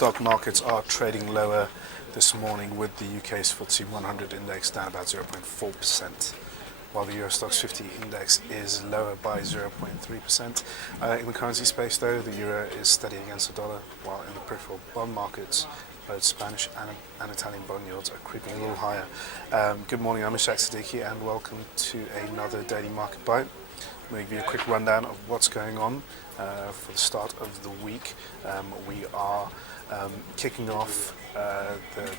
stock markets are trading lower this morning, with the UK's FTSE 100 index down about 0.4%, while the Euro Stoxx 50 index is lower by 0.3%. In the currency space, though, the euro is steady against the dollar, while in the peripheral bond markets, both Spanish and Italian bond yields are creeping a little higher. Good morning, I'm Ishaq Siddiqi, and welcome to another Daily Market Bite. I'm going to give you a quick rundown of what's going on for the start of the week. We are kicking off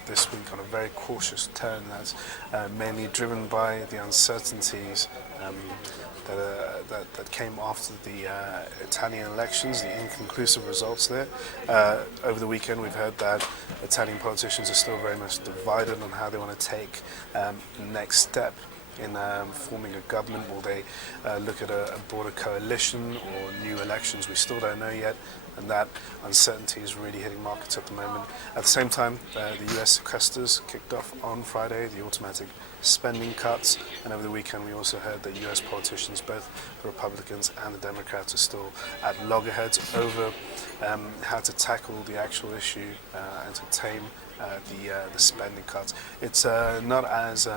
this week on a very cautious tone that's mainly driven by the uncertainties that came after the Italian elections, the inconclusive results there. Over the weekend, we've heard that Italian politicians are still very much divided on how they want to take the next step in forming a government. Will they look at a broader coalition or new elections? We still don't know yet, and that uncertainty is really hitting markets at the moment. At the same time, the US Sequesters kicked off on Friday, the automatic spending cuts, and over the weekend we also heard that US politicians, both the Republicans and the Democrats, are still at loggerheads over how to tackle the actual issue and to tame the spending cuts. It's not as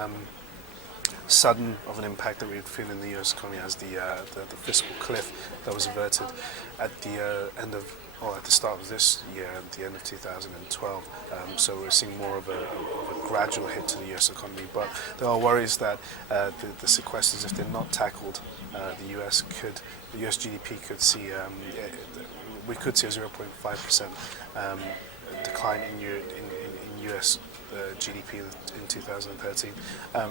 sudden of an impact that we've seen in the US economy as the fiscal cliff that was averted at the at the start of this year, at the end of 2012. So we're seeing more of a gradual hit to the US economy, but there are worries that the sequesters, if they're not tackled, the US GDP could see we could see a 0.5% decline in US GDP in 2013.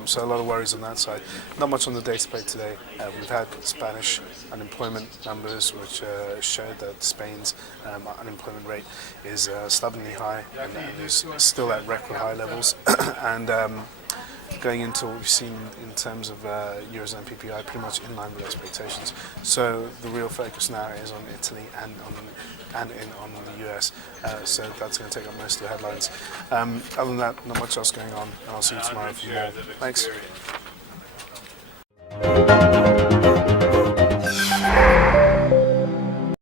So a lot of worries on that side. Not much on the data plate today. We've had Spanish unemployment numbers, which showed that Spain's unemployment rate is stubbornly high and is still at record high levels. And going into what we've seen in terms of Eurozone PPI, pretty much in line with expectations. So the real focus now is on Italy and on the US. So that's going to take up most of the headlines. Other than that, not much else going on, and I'll see you tomorrow for more. Thanks.